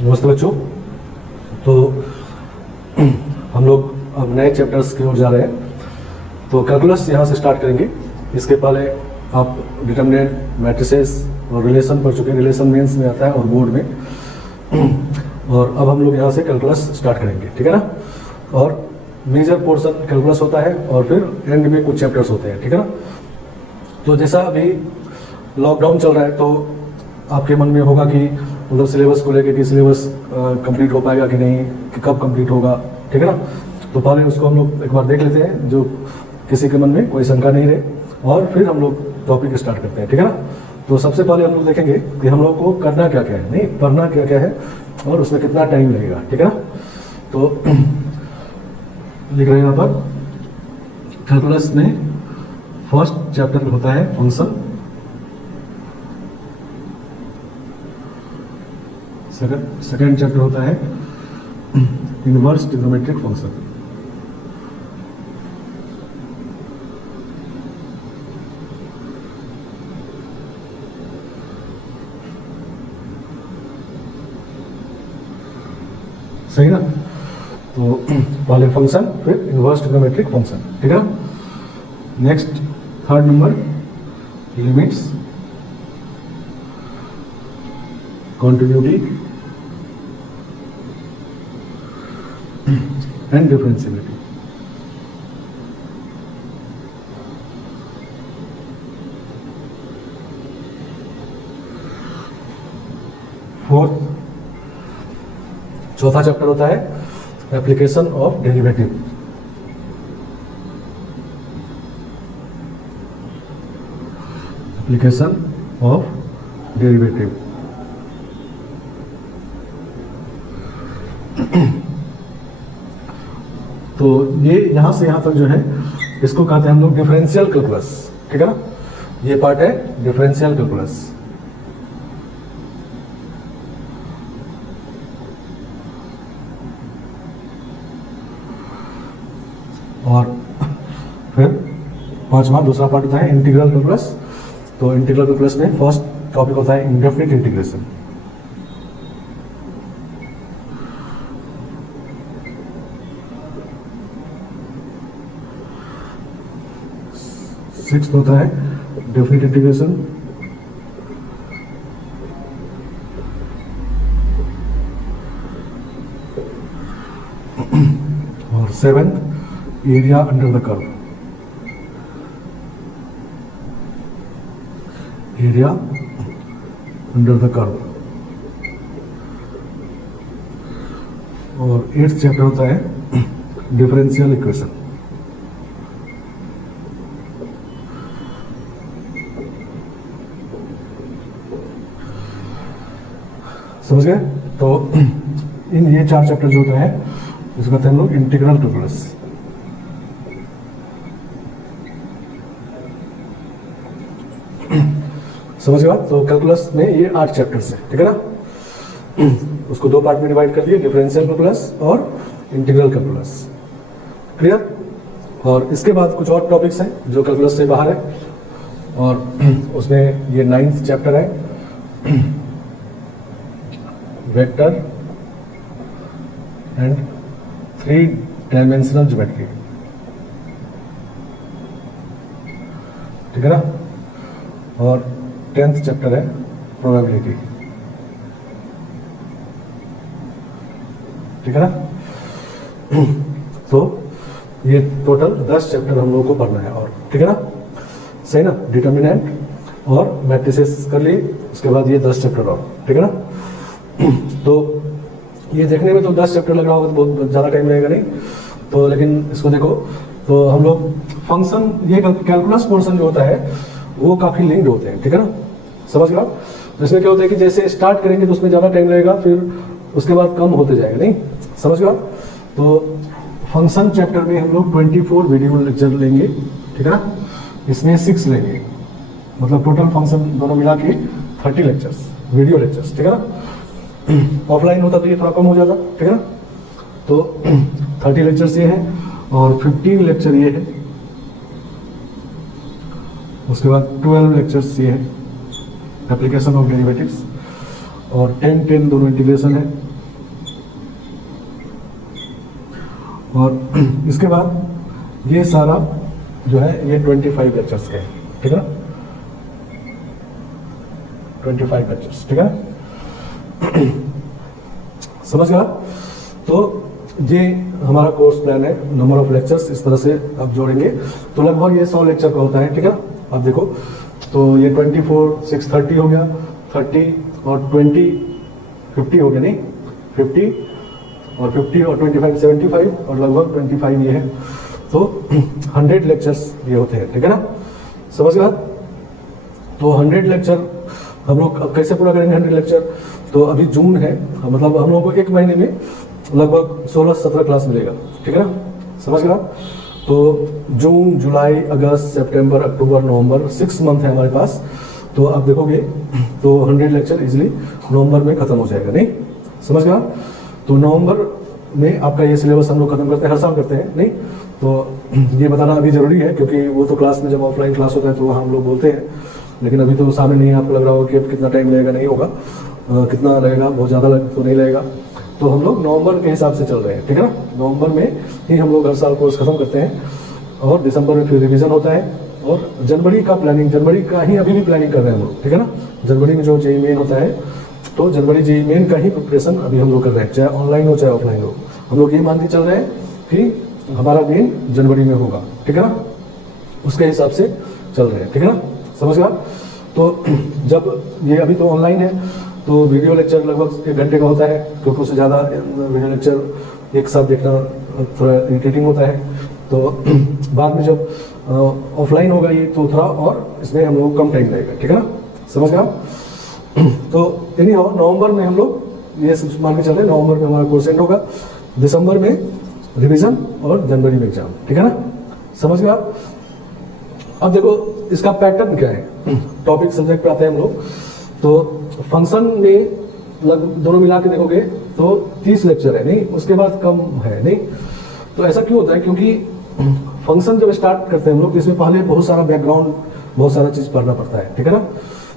नमस्ते बच्चों। तो हम लोग अब नए चैप्टर्स की ओर जा रहे हैं। तो कैलकुलस यहाँ से स्टार्ट करेंगे। इसके पहले आप डिटरमिनेंट, मैट्रिसेस और रिलेशन पढ़ चुके हैं। रिलेशन मेंस में आता है और बोर्ड में। और अब हम लोग यहाँ से कैलकुलस स्टार्ट करेंगे, ठीक है ना। और मेजर पोर्शन कैलकुलस होता है और फिर एंड में कुछ चैप्टर्स होते हैं, ठीक है ना। तो जैसा अभी लॉकडाउन चल रहा है तो आपके मन में होगा कि मतलब सिलेबस को लेकर कि सिलेबस कंप्लीट हो पाएगा कि नहीं, कि कब कंप्लीट होगा, ठीक है ना। तो पहले उसको हम लोग एक बार देख लेते हैं, जो किसी के मन में कोई शंका नहीं रहे, और फिर हम लोग टॉपिक स्टार्ट करते हैं, ठीक है ना। तो सबसे पहले हम लोग देखेंगे कि हम लोग को करना क्या क्या है, नहीं पढ़ना क्या क्या है और उसमें कितना टाइम लगेगा, ठीक है ना। तो लिख रहे हैं यहाँ पर, कैलकुलस में फर्स्ट चैप्टर होता है फंक्शन, सेकंड चैप्टर होता है इनवर्स ट्रिग्नोमेट्रिक फंक्शन, सही ना। तो पहले फंक्शन फिर इनवर्स ट्रिग्नोमेट्रिक फंक्शन, ठीक है ना। Next third number limits, continuity and differentiability. Fourth चौथा चैप्टर होता है application of derivative. Application of derivative. तो ये यहां से यहां तक जो है इसको कहते हैं हम लोग डिफरेंशियल कैलकुलस, ठीक है ना। ये पार्ट है डिफरेंशियल कैलकुलस। और फिर पांचवा दूसरा पार्ट होता है इंटीग्रल कैलकुलस। तो इंटीग्रल कैलकुलस में फर्स्ट टॉपिक होता है इंडेफिनिट इंटीग्रेशन। सिक्स्थ होता है डेफिनिट इंटीग्रेशन। और seventh area under the curve. Area under the curve. और एट्थ चैप्टर होता है डिफरेंशियल इक्वेशन। समझ गए। तो इन ये चार चैप्टर जो होता है इसको कहते हैं हम लोग इंटीग्रल कैलकुलस। समझ गए। तो कैलकुलस में ये 8 चैप्टर्स हैं, ठीक है ना। उसको दो पार्ट में डिवाइड कर दिए, डिफरेंशियल कैलकुलस और इंटीग्रल कैलकुलस। क्लियर। और इसके बाद कुछ और टॉपिक्स हैं जो कैलकुलस से बाहर है, और उसमें ये 9th चैप्टर है वेक्टर एंड 3 डायमेंशनल ज्योमेट्री, ठीक है ना। और 10th चैप्टर है प्रोबेबिलिटी, ठीक है ना। तो ये टोटल 10 चैप्टर हम लोगों को पढ़ना है, और ठीक है ना, सही ना। डिटर्मिनेंट और मैट्रिसेस कर लिए, उसके बाद ये 10 चैप्टर और, ठीक है ना। तो ये देखने में तो 10 चैप्टर लग रहा होगा, तो बहुत ज़्यादा टाइम लगेगा नहीं तो, लेकिन इसको देखो तो हम लोग फंक्शन, ये कैलकुलस पोर्शन जो होता है वो काफ़ी लिंक्ड होते हैं, ठीक है ना। समझ गए आप। तो इसमें क्या होता है कि जैसे स्टार्ट करेंगे तो उसमें ज़्यादा टाइम लगेगा, फिर उसके बाद कम होते जाएगा, नहीं। समझ गए आप। तो फंक्शन चैप्टर में हम लोग 24 वीडियो लेक्चर लेंगे, ठीक है ना। इसमें 6 लेंगे, मतलब टोटल फंक्शन दोनों मिला के 30 लेक्चर्स, वीडियो लेक्चर्स, ठीक है ना। ऑफलाइन होता तो ये थोड़ा कम हो जाता, ठीक है ना। तो 30 लेक्चर्स ये हैं और 15 लेक्चर ये है, उसके बाद 12 लेक्चर्स ये है एप्लीकेशन ऑफ डेरिवेटिव्स, और 10 दोनों इंटीग्रेशन है, और इसके बाद ये सारा जो है ये 25 लेक्चर्स के हैं, ठीक है ना, 25 लेक्चर्स, ठीक है। समझ गया। तो ये हमारा कोर्स प्लान है, नंबर ऑफ लेक्चर्स इस तरह से आप जोड़ेंगे तो लगभग ये 100 लेक्चर का होता है, ठीक है। आप देखो तो ये 24 6 30 हो गया, 30 और 20 50 हो गया, नहीं 50 और 25 75 और लगभग 25 ये है, तो 100 लेक्चर्स ये होते हैं, ठीक है ना। समझ गया। तो 100 लेक्चर हम लोग अब कैसे पूरा करेंगे 100 लेक्चर। तो अभी जून है, मतलब हम लोग को एक महीने में लगभग 16-17 क्लास मिलेगा, ठीक है ना। समझ गया। तो जून जुलाई अगस्त सितंबर अक्टूबर नवंबर 6 मंथ है हमारे पास। तो आप देखोगे तो 100 लेक्चर इजीली नवंबर में खत्म हो जाएगा, नहीं। समझ गया। तो नवंबर में आपका ये सिलेबस हम लोग खत्म करते हैं, हर साल करते हैं, नहीं। तो ये बताना अभी जरूरी है क्योंकि वो तो क्लास में जब ऑफलाइन क्लास होता है तो हम लोग बोलते हैं, लेकिन अभी तो सामने नहीं, आपको लग रहा होगा कि अब कितना टाइम लगेगा, नहीं होगा, कितना लगेगा, बहुत ज़्यादा तो नहीं लगेगा। तो हम लोग नवंबर के हिसाब से चल रहे हैं, ठीक है ना। नवंबर में ही हम लोग हर साल कोर्स खत्म करते हैं और दिसंबर में फिर रिवीजन होता है और जनवरी का प्लानिंग, जनवरी का ही अभी भी प्लानिंग कर रहे हैं हम लोग, ठीक है ना। जनवरी में जो जेई मेन होता है तो जनवरी जेई मेन का ही प्रिपरेशन अभी हम लोग कर रहे हैं, चाहे ऑनलाइन हो चाहे ऑफलाइन हो। हम लोग ये मान के चल रहे हैं कि हमारा मेन जनवरी में होगा, ठीक है ना, उसके हिसाब से चल रहे हैं, ठीक है ना। समझ गया। तो जब ये अभी तो ऑनलाइन है तो वीडियो लेक्चर लगभग 1 घंटे का होता है, क्योंकि उससे ज़्यादा वीडियो लेक्चर एक साथ देखना थोड़ा इरिटेटिंग होता है। तो बाद में जब ऑफलाइन होगा ये तो थोड़ा और इसमें हम लोग कम टाइम लगेगा, ठीक है ना। समझ गया। तो यानी हो नवंबर में हम लोग ये मान के चल रहे हैं, नवंबर में हमारा कोर्स एंड होगा, दिसंबर में रिवीजन और जनवरी में एग्जाम, ठीक है ना। समझ गया। अब देखो इसका पैटर्न क्या है, टॉपिक सब्जेक्ट पे आते हैं हम लोग। तो फंक्शन में दोनों मिला के देखोगे तो 30 लेक्चर है, नहीं, उसके बाद कम है, नहीं। तो ऐसा क्यों होता है, क्योंकि फंक्शन जब स्टार्ट करते हैं हम लोग इसमें पहले बहुत सारा बैकग्राउंड, बहुत सारा चीज़ पढ़ना पड़ता है, ठीक है ना।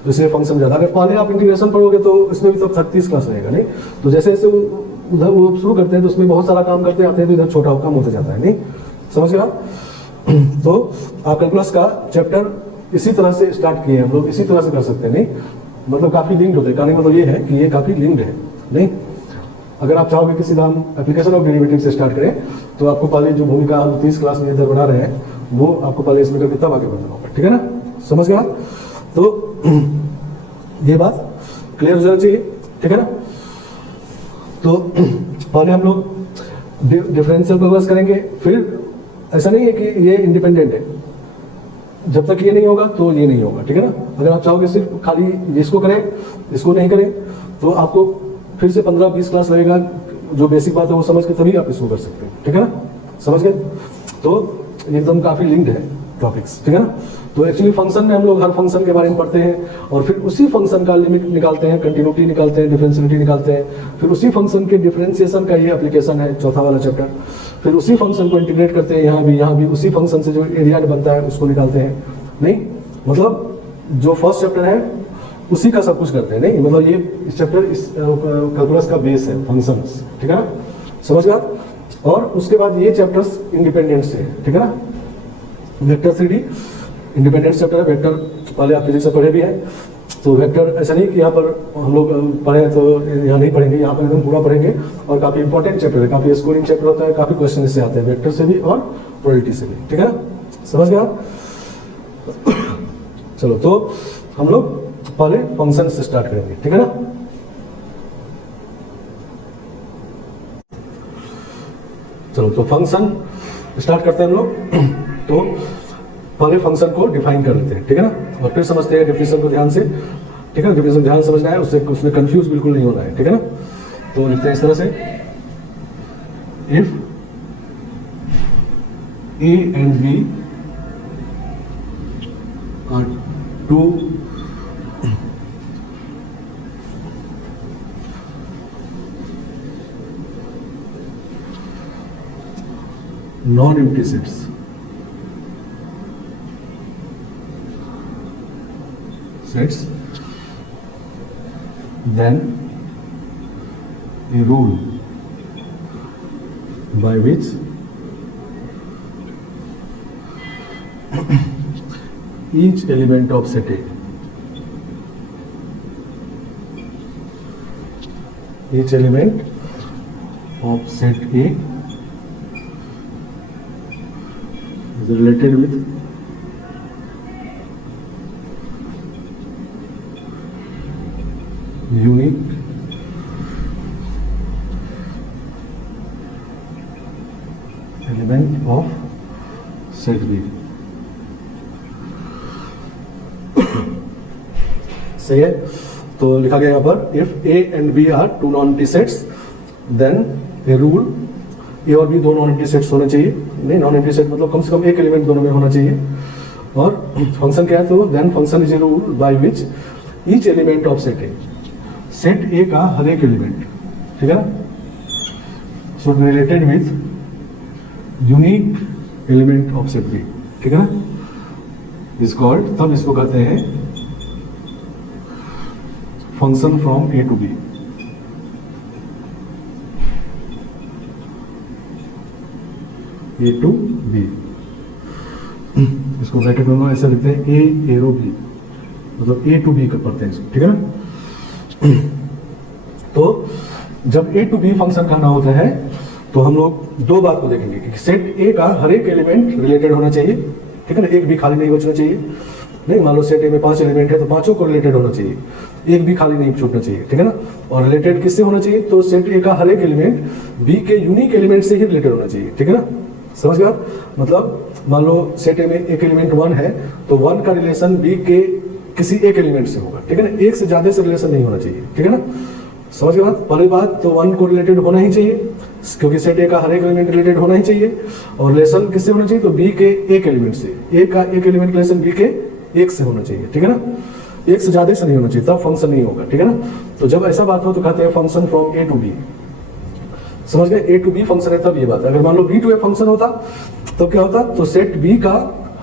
तो इसलिए फंक्शन ज़्यादा, अगर पहले आप इंटीग्रेशन पढ़ोगे तो इसमें भी तो 36 क्लास रहेगा, नहीं। तो जैसे जैसे उधर वो शुरू करते हैं तो उसमें बहुत सारा काम करते आते हैं तो इधर छोटा काम होता जाता है, नहीं। समझ गया। तो आप कैलकुलस का चैप्टर इसी तरह से स्टार्ट किए हम लोग, इसी तरह से कर सकते हैं, नहीं, मतलब काफ़ी लिंक्ड होते हैं। कहने का मतलब ये है कि ये काफ़ी लिंक्ड है, नहीं। अगर आप चाहोगे कि सीधा हम एप्लीकेशन ऑफ डेरिवेटिव से स्टार्ट करें तो आपको पहले जो भूमिका हम 30 क्लास में इधर बना रहे हैं वो आपको पहले इसमें करके तब आगे बढ़ना होगा, ठीक है ना। समझ गया। तो ये बात क्लियर हो जाना चाहिए, ठीक है ना। तो पहले हम लोग डिफरेंशियल कैलकुलस करेंगे, फिर ऐसा नहीं है कि ये इंडिपेंडेंट है, जब तक ये नहीं होगा तो ये नहीं होगा, ठीक है ना। अगर आप चाहोगे सिर्फ खाली इसको करें इसको नहीं करें तो आपको फिर से 15-20 क्लास लगेगा, जो बेसिक बात है वो समझ के तभी आप इसको कर सकते हैं, ठीक है ना। समझ गए। तो एकदम काफ़ी लिंक्ड है टॉपिक्स, ठीक है ना। तो एक्चुअली फंक्शन में हम लोग हर फंक्शन के बारे में पढ़ते हैं और फिर उसी फंक्शन का लिमिट निकालते हैं, कंटिन्यूटी निकालते हैं, डिफरेंशियलिटी निकालते हैं, फिर उसी फंक्शन के डिफरेंशिएशन का ये एप्लीकेशन है, चौथा वाला चैप्टर। फिर उसी फंक्शन को इंटीग्रेट करते हैं, यहाँ भी उसी फंक्शन से जो एरिया बनता है उसको निकालते हैं, नहीं, मतलब जो फर्स्ट चैप्टर है उसी का सब कुछ करते हैं, नहीं, मतलब ये इस चैप्टर इस कैलकुलस का बेस है, फंक्शंस, ठीक है ना। समझ गया। और उसके बाद ये चैप्टर्स इंडिपेंडेंट से, ठीक है ना। वेक्टर 3D इंडिपेंडेंट चैप्टर है, वेक्टर पहले आप फिजिक्स से पढ़े भी हैं। तो वेक्टर ऐसा नहीं कि यहाँ पर हम लोग पढ़े तो यहाँ नहीं पढ़ेंगे, यहाँ पर एकदम पूरा पढ़ेंगे और काफ़ी इंपॉर्टेंट चैप्टर है, काफ़ी स्कोरिंग चैप्टर होता है, काफ़ी क्वेश्चन इससे आते हैं वेक्टर से भी और प्रोबेबिलिटी से भी, ठीक है ना। समझ गया। चलो तो हम लोग पहले फंक्शन से स्टार्ट करेंगे, ठीक है ना। चलो तो फंक्शन स्टार्ट करते हैं हम लोग। तो पहले फंक्शन को डिफाइन कर लेते हैं, ठीक है ना, और फिर समझते हैं डेफिनेशन को ध्यान से, ठीक है। डेफिनेशन ध्यान समझना है, उससे उसमें कंफ्यूज बिल्कुल नहीं होना है, ठीक है ना। तो लिखते हैं इस तरह से, if A and B are two non-empty sets, then a rule by which each element of set A, each element of set A is related with unique element of set B. सही है। तो लिखा गया यहाँ पर if A and B are two non empty sets then A rule A और B दो non empty sets होने चाहिए। नहीं, नॉन एम्प्टी सेट मतलब कम से कम एक एलिमेंट दोनों में होना चाहिए। और फंक्शन क्या है, तो then function is a rule by which each element of set A, set A का हर एक एलिमेंट, ठीक है ना, so related with unique element of set B, ठीक है ना, इज कॉल्ड, तब इसको कहते हैं function from A to B. A to B, इसको ब्रैकेट में ऐसे लिखते हैं ए एरो बी, मतलब ए टू बी पढ़ते हैं इसको, ठीक है ना। तो जब ए टू बी फंक्शन कहना होता है तो हम लोग दो बात को देखेंगे कि सेट ए का हर एक एलिमेंट रिलेटेड होना चाहिए, ठीक है ना, एक भी खाली नहीं बचना चाहिए। नहीं, मान लो सेट ए में 5 एलिमेंट है तो पांचों को रिलेटेड होना चाहिए, एक भी खाली नहीं छूटना चाहिए, ठीक है ना। और रिलेटेड किससे होना चाहिए, तो सेट ए का हर एक एलिमेंट बी के यूनिक एलिमेंट से ही रिलेटेड होना चाहिए, ठीक है ना, समझ गए आप। मतलब मान लो सेट ए में एक एलिमेंट 1 है तो 1 का रिलेशन बी के किसी एक एलिमेंट से होगा, ठीक है ना, एक से ज्यादा से रिलेशन नहीं होना चाहिए, ठीक है ना, समझ गए बात। पहली बात तो 1 को रिलेटेड होना ही चाहिए क्योंकि सेट ए का हर एक एलिमेंट रिलेटेड होना ही चाहिए। और रिलेशन किससे होना चाहिए, तो बी के एक एलिमेंट से, ए का एक एलिमेंट रिलेशन बी के एक से होना चाहिए, ठीक है ना, एक से ज्यादा से नहीं होना चाहिए, तब फंक्शन नहीं होगा, ठीक है ना। तो जब ऐसा बात हो तो कहते हैं function from A to B, समझ गए, ए टू बी फंक्शन है तब ये बात। अगर मान लो बी टू ए फंक्शन होता तो क्या होता, तो सेट बी का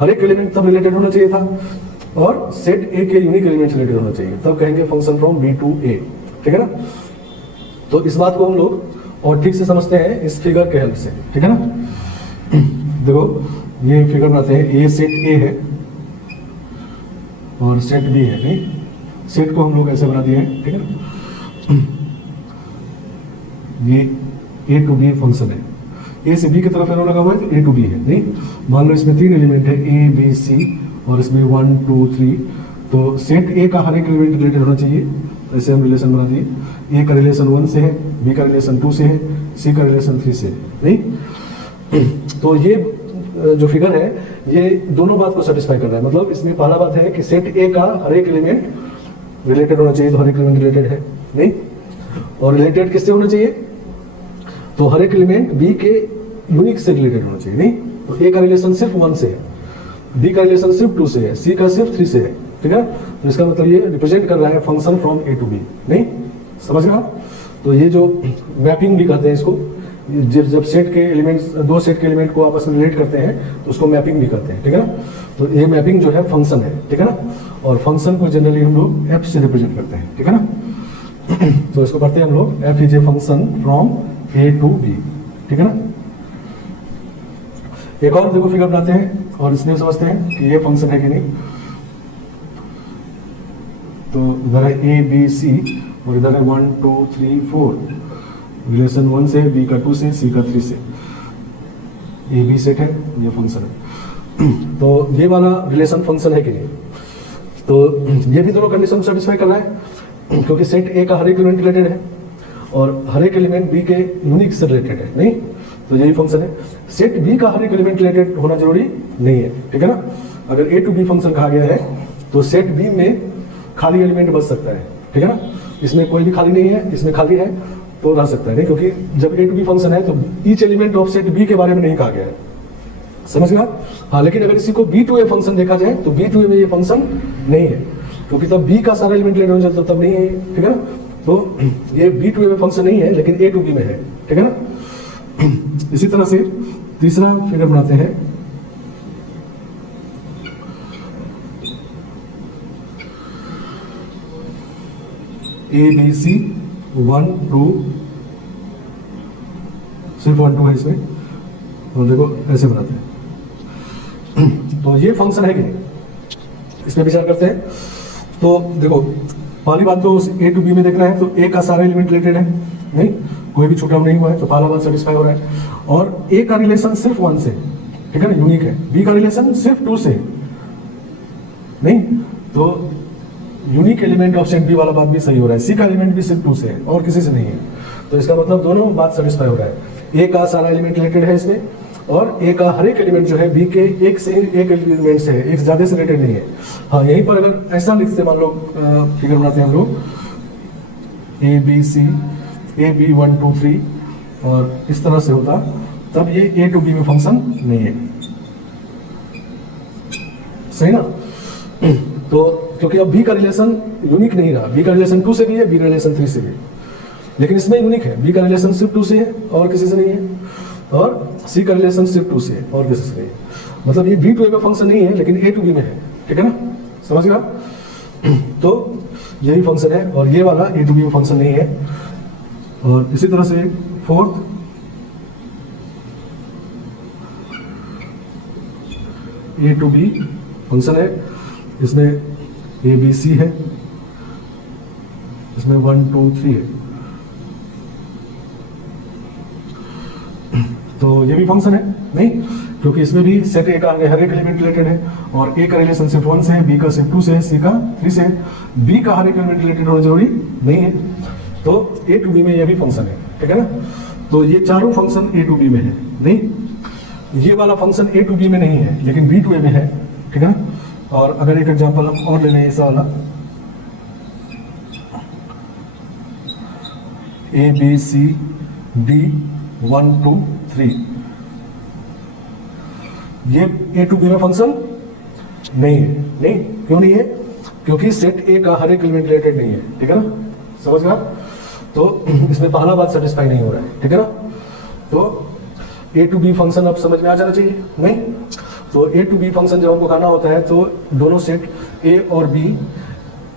हर एक एलिमेंट तब रिलेटेड होना चाहिए था और सेट ए के यूनिक एलिमेंट रिलेटेड होना चाहिए, तब कहेंगे फंक्शन फ्रॉम बी टू ए, ठीक है ना। तो इस बात को हम लोग और ठीक से समझते हैं इस फिगर के हेल्प से, ठीक है ना। देखो ये फिगर बनाते हैं, ए सेट ए है और सेट बी है, नहीं, सेट को हम लोग ऐसे बना दिए हैं, ठीक है ना। ये ए टू बी फंक्शन है, ए से बी की तरफ एरो लगा हुआ है तो ए टू बी है, नहीं, मान लो इसमें 3 एलिमेंट है ए बी सी और इसमें 1 2 3, तो सेट ए का हर एक एलिमेंट रिलेटेड होना चाहिए, ऐसे हम रिलेशन बना दिए। ए का रिलेशन 1 से है, बी का रिलेशन 2 से है, सी का रिलेशन 3 से है, नहीं। तो ये जो फिगर है ये दोनों बात को सेटिस्फाई कर रहा है। मतलब इसमें पहला बात है कि सेट ए का हर एक एलिमेंट रिलेटेड होना चाहिए, तो हर एक एलिमेंट रिलेटेड है, नहीं, और रिलेटेड किससे होना चाहिए, तो हर एक एलिमेंट बी के यूनिक से रिलेटेड होना चाहिए, नहीं। तो ए का रिलेशन सिर्फ 1 से है, बी का रिलेशन सिर्फ 2 से है, सी का सिर्फ 3 से है, ठीक है। तो इसका मतलब ये रिप्रेजेंट कर रहा है function from A to B, नहीं, समझ गए आप। तो ये जो मैपिंग भी कहते हैं इसको, जब सेट के एलिमेंट्स, दो सेट के एलिमेंट को आपस में रिलेट करते हैं तो उसको मैपिंग भी कहते हैं, ठीक है ना। तो ये मैपिंग जो है फंक्शन है, ठीक है ना, और फंक्शन को जनरली हम लोग एफ से रिप्रेजेंट करते हैं, ठीक है ना। तो इसको पढ़ते हैं हम लोग F is a function from A to B, ठीक है ना। एक और देखो फिगर बनाते हैं और इसमें समझते हैं कि ये फंक्शन है कि नहीं। तो इधर है ए बी सी और इधर है 1 2 3 4, रिलेशन 1 से, बी का 2 से, सी का 3 से, ए बी सेट है, ये फंक्शन है। तो ये वाला रिलेशन फंक्शन है कि नहीं, तो ये भी दोनों कंडीशन सेटिस्फाई कर रहा है क्योंकि सेट ए का हर एक एलिमेंट रिलेटेड है और हर एक एलिमेंट बी के यूनिक से रिलेटेड है, नहीं, तो यही फंक्शन है। सेट बी का हर एक एलिमेंट रिलेटेड होना जरूरी नहीं है, ठीक है ना। अगर ए टू बी फंक्शन कहा गया है तो सेट बी में खाली एलिमेंट बच सकता है, ठीक है ना, इसमें कोई भी खाली नहीं है, इसमें खाली है तो रह सकता है, नहीं, क्योंकि जब ए टू बी फंक्शन है तो each element of set B के बारे में नहीं कहा गया है, समझ गया। हाँ, लेकिन अगर इसी को बी टू ए फंक्शन देखा जाए तो बी टू ए में ये फंक्शन नहीं है क्योंकि तब बी का सारा एलिमेंट रिलेटेड हो जाता, तब नहीं है, ठीक है ना। तो ये बी टू ए में फंक्शन नहीं है लेकिन ए टू बी में है, ठीक है ना। इसी तरह से तीसरा फिगर बनाते हैं, ए बी सी 1 2, सिर्फ 1 2 है इसमें, और देखो ऐसे बनाते हैं तो ये फंक्शन है कि नहीं, इस पर विचार करते हैं। तो देखो पहली बात तो ए टू बी में देखना है, तो ए का सारा एलिमेंट रिलेटेड है, नहीं कोई भी छूटा नहीं हुआ है, तो पहला बात सेटिस्फाई हो रहा है। और ए का रिलेशन सिर्फ 1 से, ठीक है ना, यूनिक है। बी का रिलेशन सिर्फ 2 से, नहीं तो unique element of set B वाला बात भी सही हो रहा है। सी का एलिमेंट भी सिर्फ 2 से है और किसी से नहीं है, तो इसका मतलब दोनों बात सेटिस्फाई हो रहा है। ए का सारा एलिमेंट रिलेटेड है इसमें, और ए का हर एक एलिमेंट जो है बी के एक से एक एलिमेंट से है, एक से ज्यादा से रिलेटेड नहीं है। हाँ यहीं पर अगर ऐसा लिखते, मान लो फिगर बनाते हैं हम लोग, A B C, A B 1 2 3 और इस तरह से होता, तब ये ए टू बी में फंक्शन नहीं है, सही ना। तो क्योंकि अब बी का रिलेशन यूनिक नहीं रहा, बी का रिलेशन 2 से भी है, बी का रिलेशन 3 से भी, लेकिन इसमें यूनिक है, बी का रिलेशन सिर्फ 2 से है और किसी से नहीं है, और सी का रिलेशन सिर्फ 2 से है और किसी से नहीं है। मतलब ये बी टू ए में फंक्शन नहीं है, लेकिन ए टू बी में है, ठीक है ना, समझ गया। तो यही फंक्शन है, और ये वाला ए टू बी में फंक्शन नहीं है। और इसी तरह से fourth, A to B function है, इसमें ए बी सी है, इसमें 1 2 3 है, तो ये भी फंक्शन है नहीं, क्योंकि इसमें भी सेट ए का हर एक एलिमेंट रिलेटेड है, और ए का रिलेशन सिर्फ 1 से है, बी का सिर्फ 2 से है, सी का 3 से है, बी का हर एक एलिमेंट रिलेटेड होना जरूरी नहीं है। तो ए टू बी में ये भी फंक्शन है, ठीक है ना। तो ये चारों फंक्शन ए टू बी में है, नहीं ये वाला फंक्शन ए टू बी में नहीं है, लेकिन बी टू ए में है, ठीक है ना। और अगर एक एग्जांपल हम और ले लें, ऐसा वाला ए बी सी डी 1 2 3, ये ए टू बी में फंक्शन नहीं है, नहीं क्यों नहीं है, क्योंकि सेट ए का हर एक एलिमेंट रिलेटेड नहीं है, ठीक है ना, समझ गया। तो इसमें पहला बात सेटिस्फाई नहीं हो रहा है, ठीक है ना। तो ए टू बी फंक्शन अब समझ में आ जाना चाहिए, नहीं तो ए टू बी फंक्शन जब हमको कहना होता है तो दोनों सेट ए और बी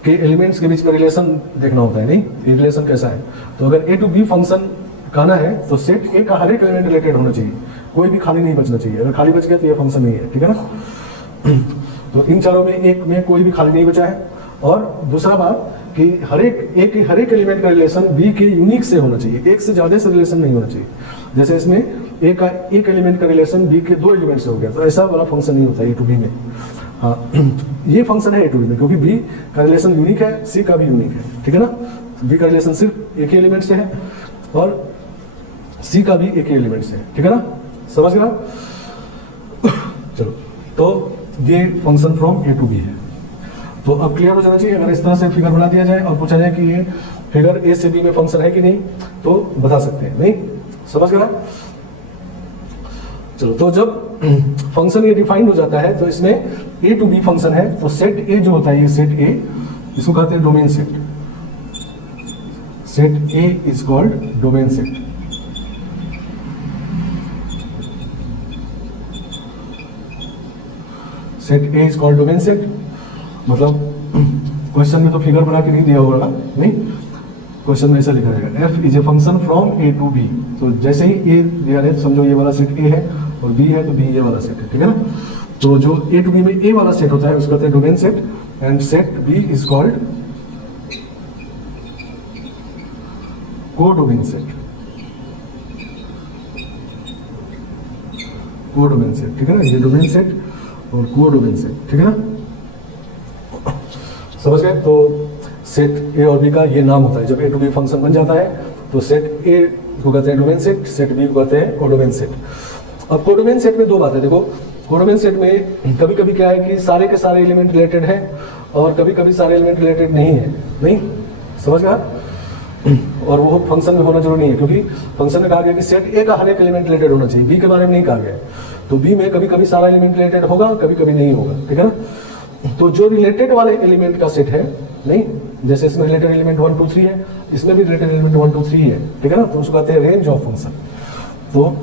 के एलिमेंट्स के बीच में रिलेशन देखना होता है, नहीं ये रिलेशन कैसा है। तो अगर ए टू बी फंक्शन कहना है तो सेट ए का हर एक एलिमेंट रिलेटेड होना चाहिए, कोई भी खाली नहीं बचना चाहिए, अगर खाली बच गया तो ये फंक्शन नहीं है, ठीक है ना। तो इन चारों में एक में कोई भी खाली नहीं बचा है। और दूसरा बात कि हर एक एलिमेंट का रिलेशन बी के यूनिक से होना चाहिए, एक से ज्यादा से रिलेशन नहीं होना चाहिए। जैसे इसमें ए का एक एलिमेंट का रिलेशन बी के 2 एलिमेंट से हो गया, तो ऐसा वाला फंक्शन नहीं होता ए टू बी में। हाँ ये फंक्शन है ए टू बी में, क्योंकि बी का रिलेशन यूनिक है, सी का भी यूनिक है, ठीक है ना। बी का रिलेशन सिर्फ एक ही एलिमेंट से है और सी का भी एक ही एलिमेंट से है, ठीक है ना, समझ गया। चलो तो ये function from A to B है। तो अब क्लियर हो जाना चाहिए, अगर इस तरह से फिगर बना दिया जाए और पूछा जाए कि ये फिगर ए से बी में फंक्शन है कि नहीं, तो बता सकते हैं, नहीं समझ गया। चलो तो जब फंक्शन ये डिफाइंड हो जाता है तो इसमें ए टू बी फंक्शन है, तो सेट ए जो होता है, ये सेट ए, इसको कहते हैं domain set. Set A is called domain set. Set A is called domain set, मतलब क्वेश्चन में तो फिगर बना के नहीं दिया होगा, नहीं क्वेश्चन में ऐसा लिखा जाएगा, F is a function from A to B. तो जैसे ही ए दिया है, समझो ये वाला सेट ए है और बी है, तो बी ये वाला सेट है, ठीक है ना। तो जो ए टू बी में ए वाला सेट होता है उसको कहते हैं domain set, and set B is called codomain set. Codomain set, ठीक है ना, ये डोमेन सेट और कोडोमेन सेट, ठीक है ना, समझ गए। तो सेट ए और बी का ये नाम होता है, जब ए टू बी फंक्शन बन जाता है तो सेट ए को कहते हैं डोमेन सेट, सेट बी को कहते हैं कोडोमेन सेट। अब कोडोमेन सेट में दो बातें देखो, कोडोमेन सेट में कभी कभी क्या है कि सारे के सारे एलिमेंट रिलेटेड है और कभी कभी सारे एलिमेंट रिलेटेड नहीं है, नहीं समझ गया। और वो फंक्शन में होना जरूरी नहीं है, क्योंकि फंक्शन में कहा गया कि सेट ए का हर एक एलिमेंट रिलेटेड होना चाहिए, बी के बारे में नहीं कहा गया। तो बी में कभी कभी सारा एलिमेंट रिलेटेड होगा, कभी कभी नहीं होगा, ठीक है ना। तो जो रिलेटेड वाले एलिमेंट का सेट है, नहीं जैसे इसमें रिलेटेड एलिमेंट 1 2 3 है, इसमें भी रिलेटेड एलिमेंट 1 2 3 है, ठीक है ना, तो उसको कहते हैं रेंज ऑफ फंक्शन। तो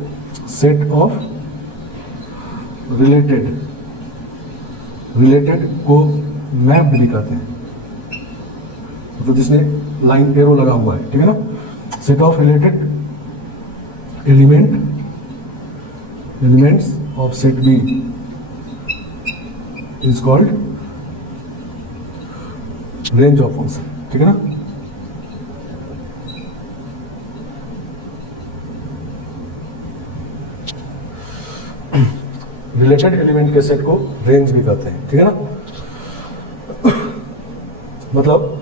सेट ऑफ रिलेटेड को मैप भी कहते हैं, तो जिसमें लाइन एरो लगा हुआ है, ठीक है ना। Set of related elements of set B is called range of function, ठीक है ना। रिलेटेड एलिमेंट के सेट को रेंज भी कहते हैं, ठीक है ना। मतलब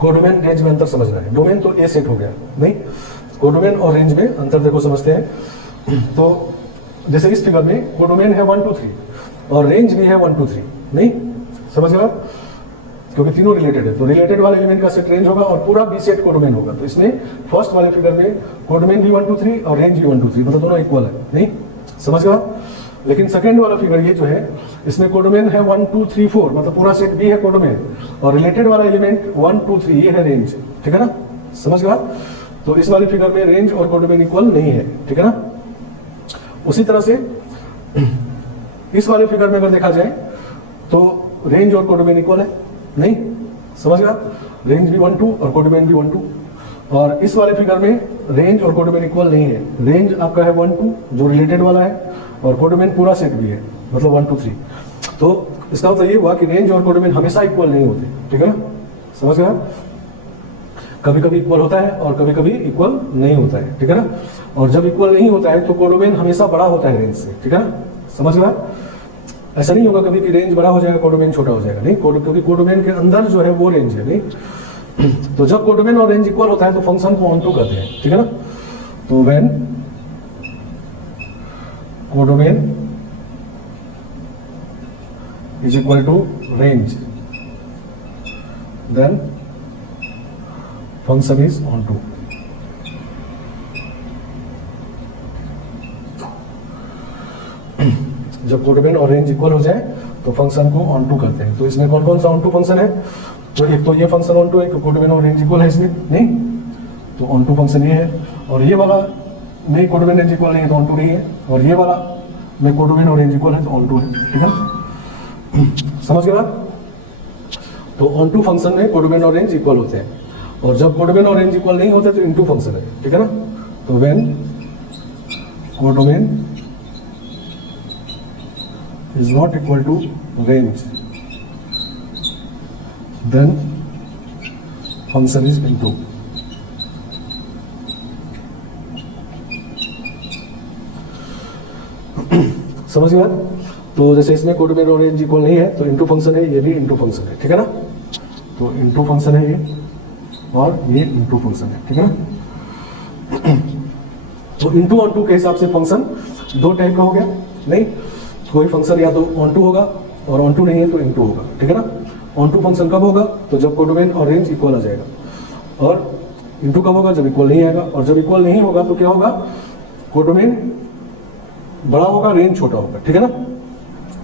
कोडोमेन रेंज में अंतर समझना है। डोमेन तो ए सेट हो गया, नहीं, कोडोमेन और रेंज में अंतर देखो समझते हैं। तो जैसे इस फिगर में कोडोमेन है 1 2 3 और रेंज भी है 1 2 3, नहीं समझ गए आप, क्योंकि तीनों रिलेटेड है। तो रिलेटेड वाले एलिमेंट का सेट रेंज होगा और पूरा बी सेट कोडोमेन होगा। तो इसमें फर्स्ट वाले फिगर में कोडोमेन भी 1 2 3 और रेंज भी 1 2 3, मतलब दोनों इक्वल है, नहीं समझ गए आप। लेकिन सेकंड वाला फिगर ये जो है, इसमें कोडोमेन है 1 2 3 4, मतलब पूरा सेट भी है कोडोमेन और रिलेटेड वाला एलिमेंट 1 2 3 ये है रेंज, ठीक है ना, समझ गए आप। तो इस वाले फिगर में रेंज और कोडोमेन इक्वल नहीं है, ठीक है ना। उसी तरह से इस वाले फिगर में अगर देखा जाए तो रेंज और कोडोमेन इक्वल है, नहीं समझ गए आप। रेंज भी 1 2 और कोडोमेन भी 1 2। और इस वाले फिगर में रेंज और कोडोमेन इक्वल नहीं है। रेंज आपका है 1 2 जो रिलेटेड वाला है और कोडोमेन पूरा सेट भी है, मतलब 1 2 3। तो इसका मतलब ये हुआ कि रेंज और कोडोमेन हमेशा इक्वल नहीं होते, ठीक है ना, समझ गए आप। कभी कभी इक्वल होता है और कभी कभी इक्वल नहीं होता है, ठीक है ना। और जब इक्वल नहीं होता है तो कोडोमेन हमेशा बड़ा होता है रेंज से, ठीक है ना, समझ गए आप। ऐसा नहीं होगा कभी कि रेंज बड़ा हो जाएगा कोडोमेन छोटा हो जाएगा, नहीं, क्योंकि कोडोमेन के अंदर जो है वो रेंज है, नहीं। तो जब कोडोमेन और रेंज इक्वल होता है तो फंक्शन को ऑन टू कहते हैं, ठीक है ना। तो when codomain is equal to range, then function is onto. जब कोडोमेन और रेंज इक्वल हो जाए तो फंक्शन को ऑनटू कहते हैं। तो इसमें कौन कौन सा ऑनटू फंक्शन है? तो एक तो ये फंक्शन ऑनटू है, कोडोमेन और रेंज इक्वल है इसमें, नहीं, तो ऑनटू फंक्शन ये है। और ये वाला में कोडोमेन रेंज इक्वल नहीं है तो ऑनटू नहीं है, और ये वाला में कोडोमेन और रेंज इक्वल है तो ऑनटू है, ठीक है, समझ गए आप। तो ऑनटू फंक्शन में कोडोमेन और रेंज इक्वल होते हैं, और जब कोडोमेन और रेंज इक्वल नहीं होते तो इनटू फंक्शन है, ठीक है ना। तो when codomain is not equal to range, then function is into. समझ गए? तो जैसे इसमें कोडोमेन और रेंज इक्वल नहीं है तो इनटू फंक्शन है, ये भी इनटू फंक्शन है, ठीक है ना। तो इनटू फंक्शन है ये, और ये इनटू फंक्शन है, ठीक है ना। तो इनटू ऑन टू के हिसाब से फंक्शन दो टाइप का हो गया, नहीं, कोई फंक्शन या तो ऑन टू होगा और ऑन टू नहीं है तो इनटू होगा, ठीक है ना। ऑन टू फंक्शन कब होगा? तो जब कोडोमेन और रेंज इक्वल आ जाएगा, और इनटू कब होगा? जब इक्वल नहीं आएगा, और जब इक्वल नहीं होगा तो क्या होगा? कोडोमेन बड़ा होगा, रेंज छोटा होगा, ठीक है ना।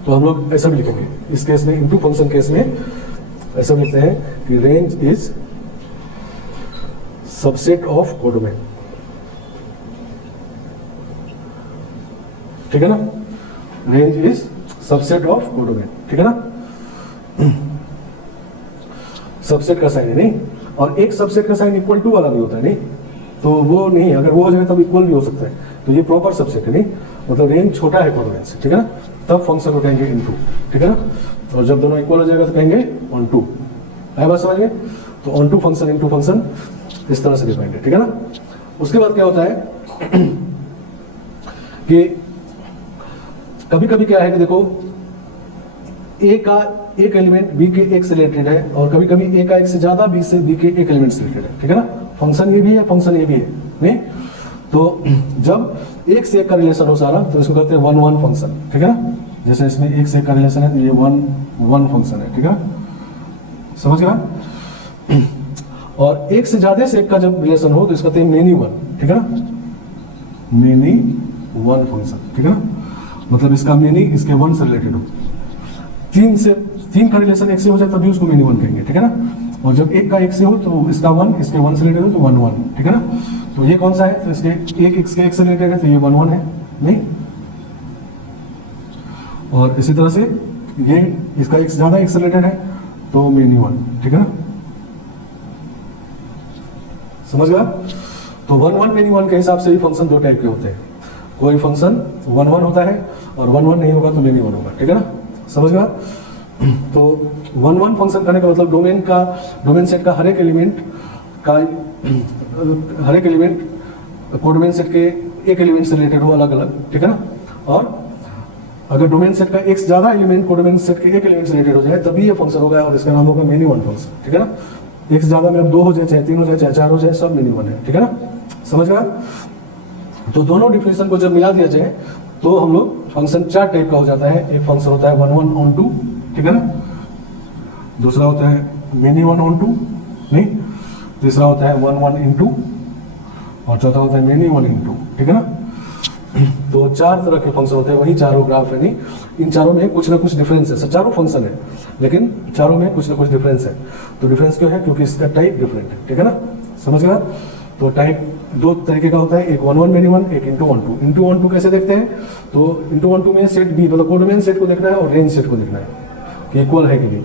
तो हम लोग ऐसा भी लिखेंगे इस केस में, इनटू फंक्शन केस में ऐसा लिखते हैं कि range is subset of codomain, ठीक है ना। Range is subset of codomain, ठीक है ना। सबसेट का साइन है, नहीं, और एक सबसेट का साइन इक्वल टू वाला भी होता है, नहीं, तो वो नहीं, अगर वो हो जाए तब इक्वल भी हो सकता है। तो ये प्रॉपर सबसेट है, नहीं, मतलब रेंज छोटा है कोडोमेन से, ठीक है ना, तब फंक्शन को कहेंगे इनटू, ठीक है ना। और जब दोनों इक्वल हो जाएगा तो कहेंगे ऑन टू। आया बात समझ में? तो onto function, into function इस तरह से डिफाइंड है, ठीक है ना। उसके बाद क्या होता है कि कभी कभी क्या है कि देखो ए का एक एलिमेंट बी के एक से रिलेटेड है, और कभी कभी ए का एक से ज्यादा बी से बी के एक एलिमेंट से रिलेटेड है, ठीक है ना। फंक्शन ये भी है, फंक्शन ये भी है, नहीं। तो जब एक से एक का रिलेशन हो सारा तो इसको कहते हैं वन वन फंक्शन, ठीक है ना। जैसे इसमें एक से एक का रिलेशन है तो ये वन वन फंक्शन है, ठीक है, समझ गया। और एक से ज्यादा से एक का जब रिलेशन हो तो इसको कहते हैं मेनी वन, ठीक है ना, मेनी वन फंक्शन, ठीक है ना। मतलब इसका मेनी इसके वन से रिलेटेड हो, तीन का रिलेशन एक से हो जाए तभी उसको मेनी वन कहेंगे, ठीक है ना। और जब एक का एक से हो तो इसका वन इसके वन से रिलेटेड हो तो वन वन, ठीक है ना। तो ये कौन सा है? तो इसके इसके एक से रिलेटेड है तो ये वन वन है, नहीं। और इसी तरह से ये इसका एक से ज्यादा एक से रिलेटेड है तो मेनी वन, ठीक है ना, समझ गया। तो वन वन मेनी वन के हिसाब से ही फंक्शन दो टाइप के होते हैं। कोई फंक्शन वन वन होता है और वन वन नहीं होगा तो मेनी वन होगा, ठीक है ना, समझ गया। तो वन वन फंक्शन करने का मतलब डोमेन सेट का हर एक एलिमेंट कोडोमेन सेट के एक एलिमेंट से रिलेटेड हो अलग अलग, ठीक है ना। और अगर डोमेन सेट का एक से ज्यादा एलिमेंट कोडोमेन सेट के एक एलिमेंट से रिलेटेड हो जाए तभी ये फंक्शन होगा और इसका नाम होगा मेनी वन फंक्शन, ठीक है ना। एक से ज्यादा में अब 2 हो जाए, चाहे 3 हो जाए, चाहे 4 हो जाए, सब मेनी वन है, ठीक है ना। समझ गया। तो दोनों डिफिनेशन को जब मिला दिया जाए तो हम लोग फंक्शन 4 टाइप का हो जाता है। एक फंक्शन होता है 1 1 ऑन 2, ठीक है ना। दूसरा होता है मेनी वन ऑन 2, नहीं। तीसरा होता है 1 1 इन 2 और चौथा होता है मेनी वन इन 2, ठीक है ना। तो 4 तरह के फंक्शन होते हैं, वही चारों ग्राफ है। नहीं, इन चारों में कुछ ना कुछ डिफरेंस है। चारों फंक्शन है लेकिन चारों में कुछ ना कुछ डिफरेंस है। तो डिफरेंस क्यों है? क्योंकि इसका टाइप डिफरेंट है, ठीक है ना। समझ गया। तो टाइप 2 तरीके का होता है, एक 1 1 मेनी वन, एक इंटू 1 2। इंटू 1 2 कैसे देखते हैं? तो इंटू 1 2 में सेट बी मतलब कोडोमेन सेट को देखना है और रेंज सेट को देखना है कि इक्वल है कि नहीं।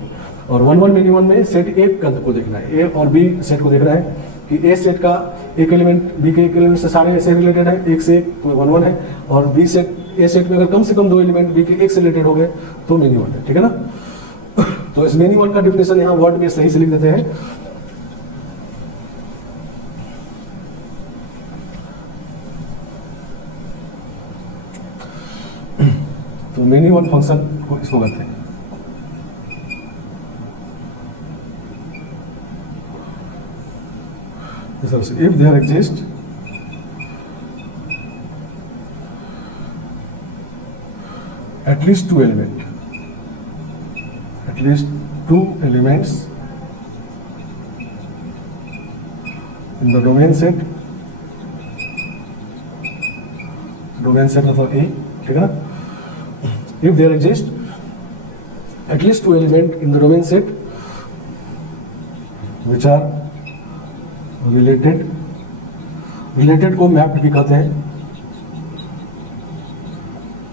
और 1 1 मेनी वन में सेट ए को देखना है, ए और बी सेट को देखना है कि ए सेट का एक एलिमेंट बी के एक एलिमेंट से सारे ऐसे रिलेटेड है, एक से 1 1 है। और बी सेट ए सेट में अगर कम से कम 2 एलिमेंट बी के एक से रिलेटेड हो गए तो मेनी वन है, ठीक है ना। तो इस मेनी वन का डिफिनेशन यहाँ वर्ड में सही से लिख देते हैं। तो मेनी वन फंक्शन को इसको कहते हैं। If there exist at least two elements in the domain set मतलब A, ठीक है ना। If there exist at least 2 elements in the domain set which are related को मैप भी कहते हैं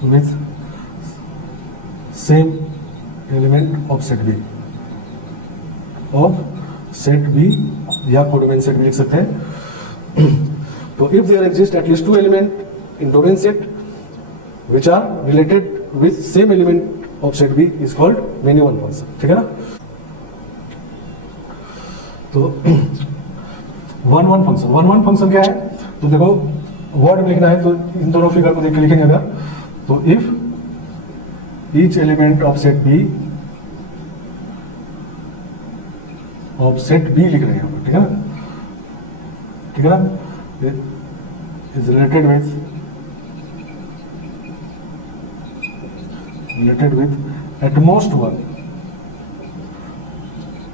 with same element of set B या codomain set भी लिख सकते हैं। तो if there exist at least 2 element in domain set which are related with same element of set B is called many one function, ठीक है ना। तो 1 1 फंक्शन क्या है? तो देखो वर्ड में लिखना है तो इन दोनों फिगर को देख के लिखेंगे अगर, तो if each element of set B लिख रहे हैं, ठीक है ना, ठीक है ना, is related with at most 1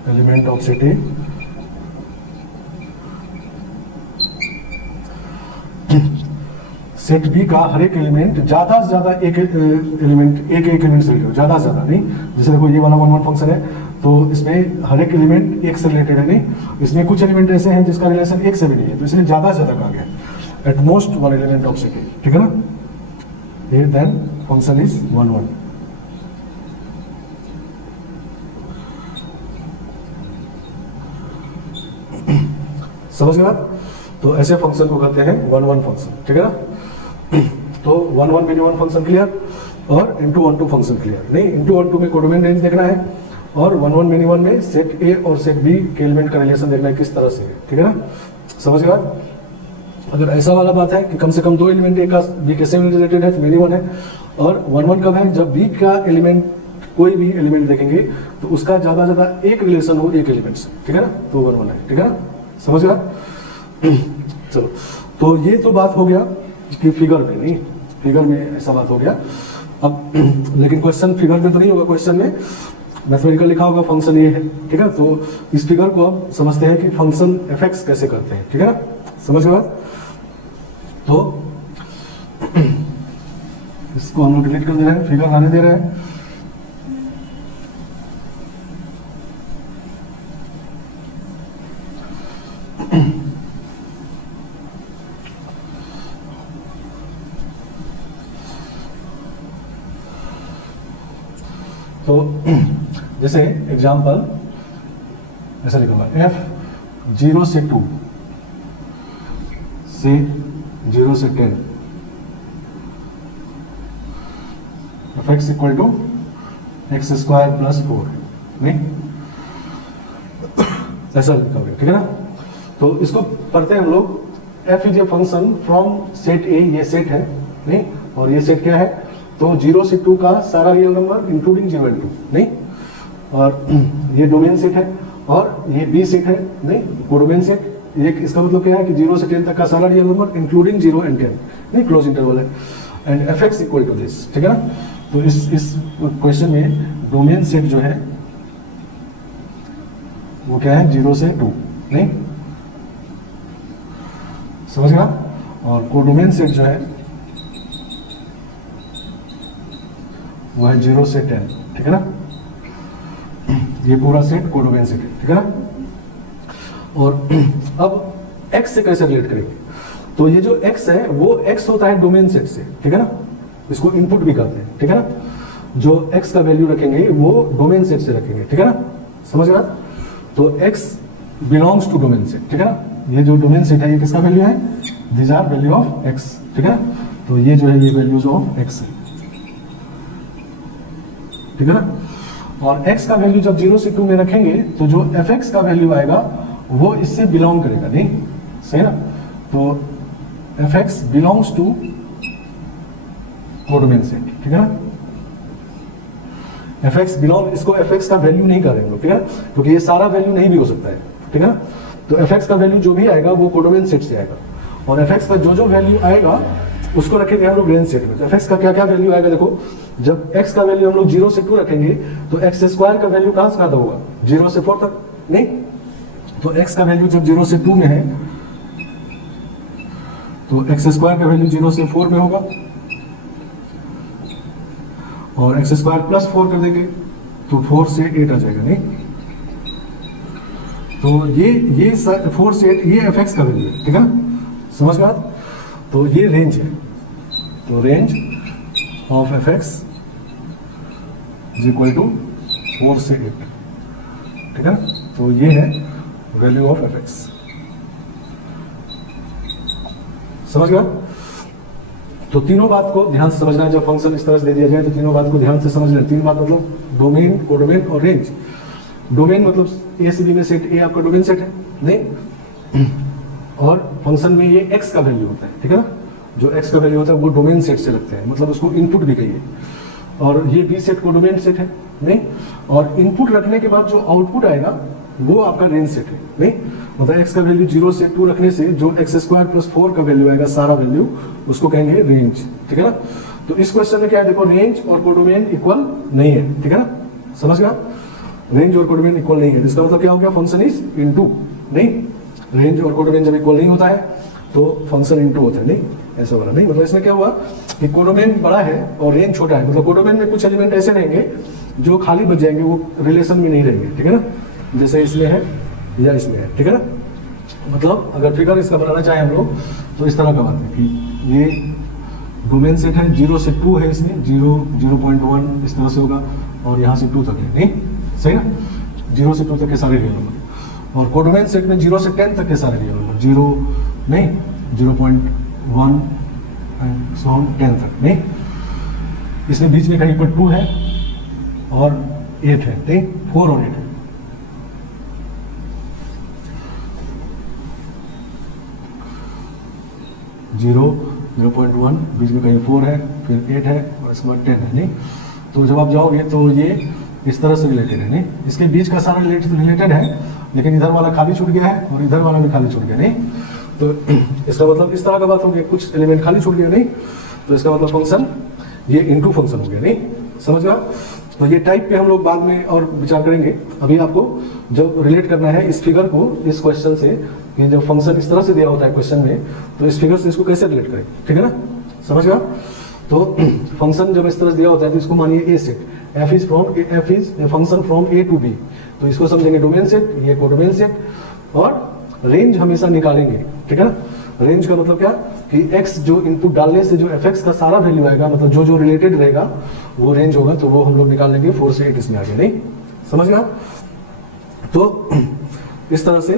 element of set A, set B का हर एक एलिमेंट ज्यादा से ज्यादा एक एलिमेंट से रिलेटेड, ज्यादा से ज्यादा नहीं। जैसे देखो ये वाला 1 1 फंक्शन है तो इसमें हर एक एलिमेंट एक से रिलेटेड है, नहीं। इसमें कुछ एलिमेंट ऐसे हैं जिसका रिलेशन एक से भी नहीं है, तो इसलिए ज्यादा से ज्यादा कहा गया एटमोस्ट 1 एलिमेंट ऑफ सेट, ठीक है ना। ये देन फंक्शन इज 1 1। समझ गए बात? तो ऐसे फंक्शन को कहते हैं 1 1 फंक्शन, ठीक है ना। तो 1 1 मेनी वन फंक्शन क्लियर और इंटू 1 2 फंक्शन क्लियर। नहीं, इंटू 1 2 में कोडोमेन रेंज देखना है और 1 1 मेनी वन में सेट ए और सेट बी के एलिमेंट का रिलेशन देखना है किस तरह से है, ठीक है ना। समझ गए बात? अगर ऐसा वाला बात है कि कम से कम 2 एलिमेंट ए का बी के से रिलेटेड है तो मेनी वन है। और 1 1 कब है? जब बी का एलिमेंट कोई भी एलिमेंट देखेंगे तो उसका ज्यादा से ज्यादा एक रिलेशन हो एक एलिमेंट से, ठीक है ना, तो 1 1 है, ठीक है ना। समझ गया? चलो, तो ये तो बात हो गया कि फिगर में, नहीं फिगर में ऐसा बात हो गया। अब लेकिन क्वेश्चन फिगर में तो नहीं होगा, क्वेश्चन में मैथमेटिकल लिखा होगा फंक्शन ये है, ठीक है। तो इस फिगर को अब समझते हैं कि फंक्शन एफेक्ट्स कैसे करते हैं, ठीक है ना। समझ गए बात? तो इसको हम लोग डिलीट कर दे रहे हैं, फिगर आने दे रहे हैं। तो जैसे एग्जाम्पल ऐसा लिखूंगा, f 0 से 2 से 0 से 10 f(x) equal to X square plus 4, नहीं ऐसा लिखा हुआ, ठीक है ना। तो इसको पढ़ते हैं हम लोग, f is a function from set ए, ये सेट है नहीं, और ये सेट क्या है, तो 0 से 2 का सारा रियल नंबर इंक्लूडिंग 0 and 2, नहीं, और ये डोमेन सेट है, और ये बी सेट है नहीं, कोडोमेन सेट, ये इसका मतलब क्या है कि 0 से 10 तक का सारा रियल नंबर इंक्लूडिंग 0 and 10, नहीं, क्लोज इंटरवल है, and F X equal to this, ठीक है ना। तो इस क्वेश्चन में डोमेन सेट जो है वो क्या है, 0 से 2, नहीं, समझ गया, और कोडोमेन सेट जो है वो है 0 से 10, ठीक है ना। ये पूरा सेट कोडोमेन सेट है, ठीक है ना। और अब x से कैसे रिलेट करेंगे, तो ये जो x है वो x होता है डोमेन सेट से, ठीक है ना, इसको इनपुट भी कहते हैं, ठीक है ना। जो x का वैल्यू रखेंगे वो डोमेन सेट से रखेंगे, ठीक है ना, समझ गया। तो x belongs to domain set, ठीक है ना, ये जो डोमेन सेट है ये किसका वैल्यू है, these are value of x, ठीक है ना। तो ये जो है ये वैल्यूज ऑफ x है, ठीक है ना। और x का वैल्यू जब 0 से 2 में रखेंगे तो जो fx का वैल्यू आएगा वो इससे बिलोंग करेगा, नहीं, सही ना। तो fx belongs to codomain set, ठीक है ना। fx बिलोंग, इसको fx का वैल्यू नहीं करेंगे, ठीक है, क्योंकि ये सारा वैल्यू नहीं भी हो सकता है, ठीक है ना। तो fx का वैल्यू जो भी आएगा वो कोडोमेन सेट से आएगा, और fx का जो वैल्यू आएगा उसको रखेंगे हम लोग रेंज सेट में। तो fx का क्या क्या वैल्यू आएगा, देखो, जब x का वैल्यू हम लोग 0 से 2 रखेंगे तो x स्क्वायर का वैल्यू कहां से कहां तक होगा, 0 से 4 तक, नहीं। तो x का वैल्यू जब 0 से 2 में है तो x स्क्वायर का वैल्यू 0 से 4 में होगा, और x स्क्वायर प्लस 4 कर देंगे तो 4 से 8 आ जाएगा, नहीं। तो ये 4 से 8 ये fx का वैल्यू है, ठीक है ना, समझ गया। तो ये रेंज है, तो range of fx is equal to 4 से 8, ठीक है ना। तो ये है वैल्यू ऑफ fx, समझ गया। तो तीनों बात को ध्यान से समझना है, जब फंक्शन इस तरह से दे दिया जाए तो तीनों बात को ध्यान से समझना है। तीन बात मतलब डोमेन, कोडोमेन और रेंज। डोमेन मतलब ए से बी में सेट ए आपका डोमेन सेट है, नहीं, और फंक्शन में ये x का वैल्यू होता है, ठीक है ना, जो x का वैल्यू होता है वो डोमेन सेट से रखते हैं, मतलब उसको इनपुट भी कहिए, और ये बी सेट को डोमेन सेट है, नहीं, और इनपुट रखने के बाद जो आउटपुट आएगा वो आपका रेंज सेट है, नहीं, मतलब x का वैल्यू 0 से 2 रखने से जो x स्क्वायर प्लस 4 का वैल्यू आएगा सारा वैल्यू, उसको कहेंगे रेंज, ठीक है ना। तो इस क्वेश्चन में क्या है, देखो, रेंज और कोडोमेन इक्वल नहीं है, ठीक है ना, समझ गया। रेंज और कोडोमेन इक्वल नहीं है, इसका मतलब क्या हो गया, फंक्शन इज इनटू, नहीं, रेंज और कोडोमेन जब इक्वल नहीं होता है तो फंक्शन इनटू होता है, नहीं, ऐसा वाला नहीं। मतलब इसमें क्या हुआ कि कोडोमेन बड़ा है और रेंज छोटा है, मतलब कोडोमेन में कुछ एलिमेंट ऐसे रहेंगे जो खाली बच जाएंगे, वो रिलेशन में नहीं रहेंगे, ठीक है ना, जैसे इसमें है या इसमें है, ठीक है ना। मतलब अगर फिगर इसका बनाना चाहे हम लोग तो इस तरह का बात है कि ये डोमेन सेट है, 0 से 2 है, इसमें 0, 0.1 इस तरह से होगा, और यहाँ से 2 तक है, नहीं, सही ना, 0 से 2 तक के सारे रियल नंबर। और कोडोमेन सेट में 0 से 10 तक के सारे रियल नंबर, 0 नहीं, 0.1 एंड सो ऑन 10 तक, नहीं। इसमें बीच में कहीं पर 2 है और 8 है, नहीं, 4 और 8 है। जीरो, 0.1, बीच में कहीं 4 है, फिर 8 है, और इसके बाद 10 है, नहीं। तो जब आप जाओगे तो ये इस तरह से रिलेटेड है, नहीं, इसके बीच का सारा रिलेटेड है, लेकिन इधर वाला खाली छूट गया है और इधर वाला भी खाली छूट गया, नहीं। तो इसका मतलब इस तरह का बात हो गया, कुछ एलिमेंट खाली छूट गया, नहीं, तो इसका मतलब फंक्शन ये इनटू फंक्शन हो गया, नहीं, समझ गया। तो ये टाइप पे हम लोग बाद में और विचार करेंगे। अभी आपको जब रिलेट करना है इस फिगर को इस क्वेश्चन से, कि जब फंक्शन इस तरह से दिया होता है क्वेश्चन में, तो इस फिगर से इसको कैसे रिलेट करें, ठीक है ना, समझ गया। तो फंक्शन जब इस तरह से दिया होता है तो इसको मानिए A set, f is function from A to B, तो इसको समझेंगे डोमेन सेट, ये कोडोमेन सेट, और रेंज हमेशा निकालेंगे, ठीक है ना। रेंज का मतलब क्या कि x जो इनपुट डालने से जो fx का सारा वैल्यू आएगा, मतलब जो जो रिलेटेड रहेगा वो रेंज होगा, तो वो हम लोग निकाल लेंगे 4 से 8 इसमें आगे, नहीं, समझ गया। तो इस तरह से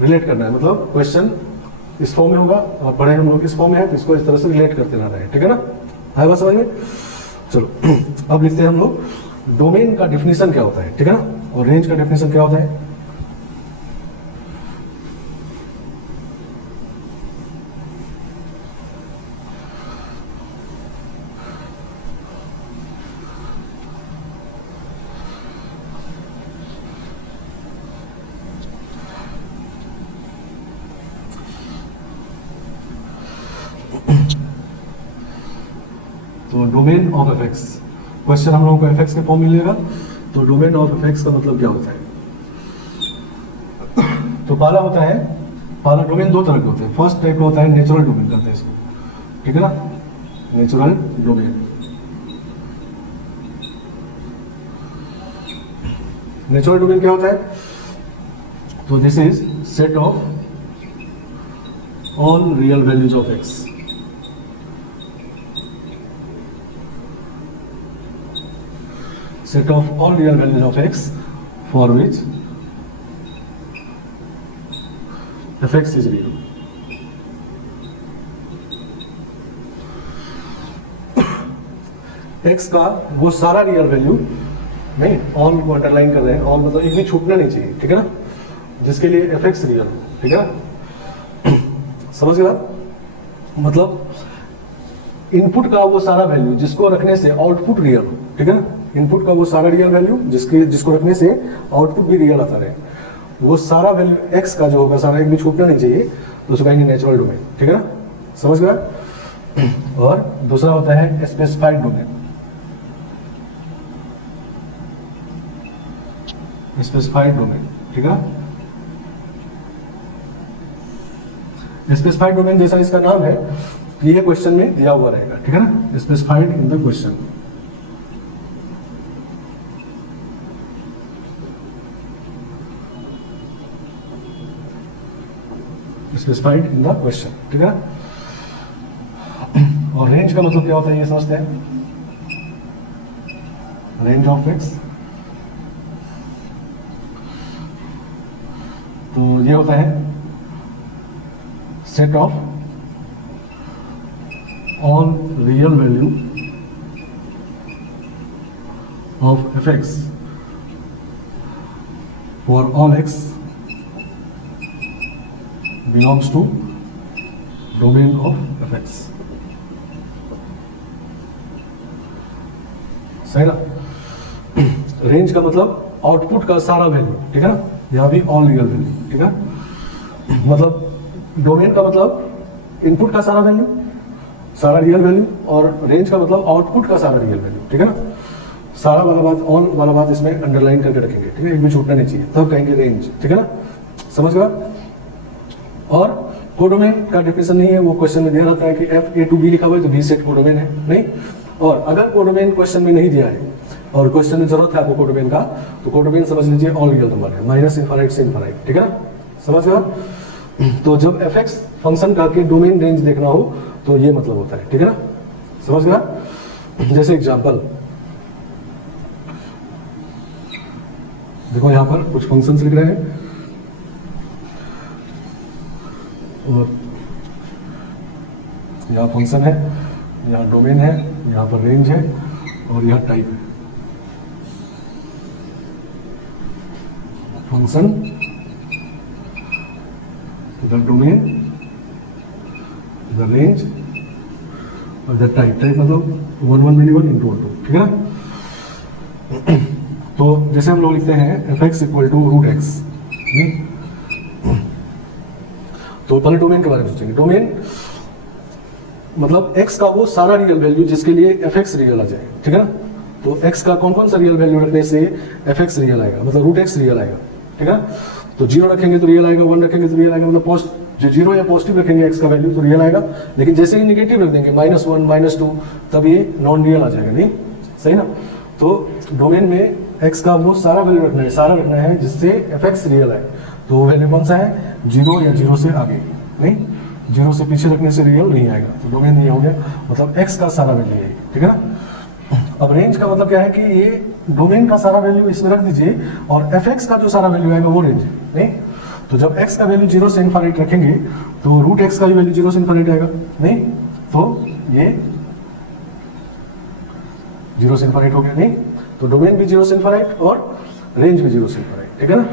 रिलेट करना है, मतलब क्वेश्चन इस फॉर्म में होगा और पढ़े हम लोग इस फॉर्म में है, तो इसको इस तरह से रिलेट करते रहना है, ठीक है ना, आएगा समझ में। चलो अब लिखते हैं हम लोग डोमेन का डेफिनेशन क्या होता है, ठीक है ना, और रेंज का डेफिनेशन क्या होता है। तो डोमेन ऑफ एफएक्स, क्वेश्चन हम लोगों को एफएक्स के फॉर्म मिलेगा, तो डोमेन ऑफ एफएक्स का मतलब क्या होता है। तो पहला होता है, पहला डोमेन दो तरह के होते हैं। फर्स्ट टाइप का होता है नेचुरल डोमेन कहते हैं इसको, ठीक है ना, नेचुरल डोमेन। नेचुरल डोमेन क्या होता है, तो this is set of all real values of x. Set of all real values of x for which fx is real. x का वो सारा रियल वैल्यू, नहीं ऑल को अंडरलाइन कर रहे हैं, ऑल मतलब एक भी छूटना नहीं चाहिए, ठीक है ना, जिसके लिए fx रियल, ठीक है, समझ गया। मतलब इनपुट का वो सारा वैल्यू जिसको रखने से आउटपुट रियल हो, ठीक है ना, इनपुट का वो सारा रियल वैल्यू जिसको रखने से आउटपुट भी रियल आता रहे, वो सारा वैल्यू एक्स का जो होगा सारा एक भी छूटना नहीं चाहिए, तो उसको कहेंगे नेचुरल डोमेन, ठीक है ना, समझ गया। और दूसरा होता है स्पेसिफाइड डोमेन। स्पेसिफाइड डोमेन, ठीक है, स्पेसिफाइड डोमेन जैसा इसका नाम है, ये क्वेश्चन में दिया हुआ रहेगा, ठीक है ना, specified in the question. Specified in the question, ठीक है। और रेंज का मतलब क्या होता है ये समझते हैं। रेंज ऑफ एक्स, तो ये होता है set of all real value of F x for all x belongs to domain of fx, सही ना। रेंज का मतलब आउटपुट का सारा वैल्यू, ठीक है ना, यहां भी ऑल रियल वैल्यू, ठीक है। मतलब डोमेन का मतलब इनपुट का सारा वैल्यू, सारा रियल वैल्यू, और रेंज का मतलब आउटपुट का सारा रियल वैल्यू, ठीक है ना। सारा वाला बात, ऑल वाला बात इसमें अंडरलाइन करके रखेंगे, ठीक है, एक भी छूटना नहीं चाहिए, तब कहेंगे रेंज, ठीक है ना, समझ गया। और कोडोमेन का डेफिनेशन नहीं है, वो क्वेश्चन में दिया रहता है कि एफ ए टू बी लिखा हुआ है तो बी सेट कोडोमेन है, नहीं। और अगर कोडोमेन क्वेश्चन में नहीं दिया है और क्वेश्चन में जरूरत है आपको कोडोमेन का, तो कोडोमेन समझ लीजिए ऑल रियल नंबर है, माइनस इनफाइनाइट से इनफाइनाइट, ठीक है ना, समझ गया। तो जब एफ एक्स फंक्शन का के डोमेन रेंज देखना हो तो ये मतलब होता है, ठीक है ना, समझ गया। जैसे एग्जाम्पल देखो, यहां पर कुछ फंक्शंस लिख रहे हैं और यहाँ फंक्शन है, यहाँ डोमेन है, यहाँ पर रेंज है और यहाँ टाइप है। Function, the domain, the range और द टाइप। टाइप मतलब 1 मिलीवन इंटू 1, ठीक है ना। तो जैसे हम लोग लिखते हैं F X equal to root X, तो पहले डोमेन के बारे में सोचेंगे। डोमेन मतलब x का वो सारा रियल वैल्यू जिसके लिए fx रियल आ जाए, ठीक है ना। तो x का कौन कौन सा रियल वैल्यू रखने से fx रियल आएगा, मतलब रूट एक्स रियल आएगा, ठीक है। तो 0 रखेंगे तो रियल आएगा, 1 रखेंगे तो रियल आएगा, मतलब जो 0 या पॉजिटिव रखेंगे x का वैल्यू तो रियल आएगा। लेकिन जैसे ही निगेटिव रख देंगे -1 -2 तब ये नॉन रियल आ जाएगा, नहीं सही ना। तो डोमेन में x का वो सारा वैल्यू रखना है, सारा रखना है जिससे fx रियल आए। तो वैल्यू कौन सा है, 0 या 0 से आगे, नहीं 0 से पीछे रखने से रियल नहीं आएगा। तो डोमेन ये हो गया, मतलब x का सारा वैल्यू है, ठीक है ना। अब रेंज का मतलब क्या है कि ये डोमेन का सारा वैल्यू इसमें रख दीजिए और fx का जो सारा वैल्यू आएगा वो रेंज है, नहीं। तो जब x का वैल्यू 0 से इनफाइनाइट रखेंगे तो रूट x का भी वैल्यू 0 से इनफाइनाइट आएगा, नहीं। तो ये 0 से इनफाइनाइट हो गया, नहीं। तो डोमेन भी 0 से इन्फिनाइट और रेंज भी 0 से इन्फिनाइट, ठीक है ना।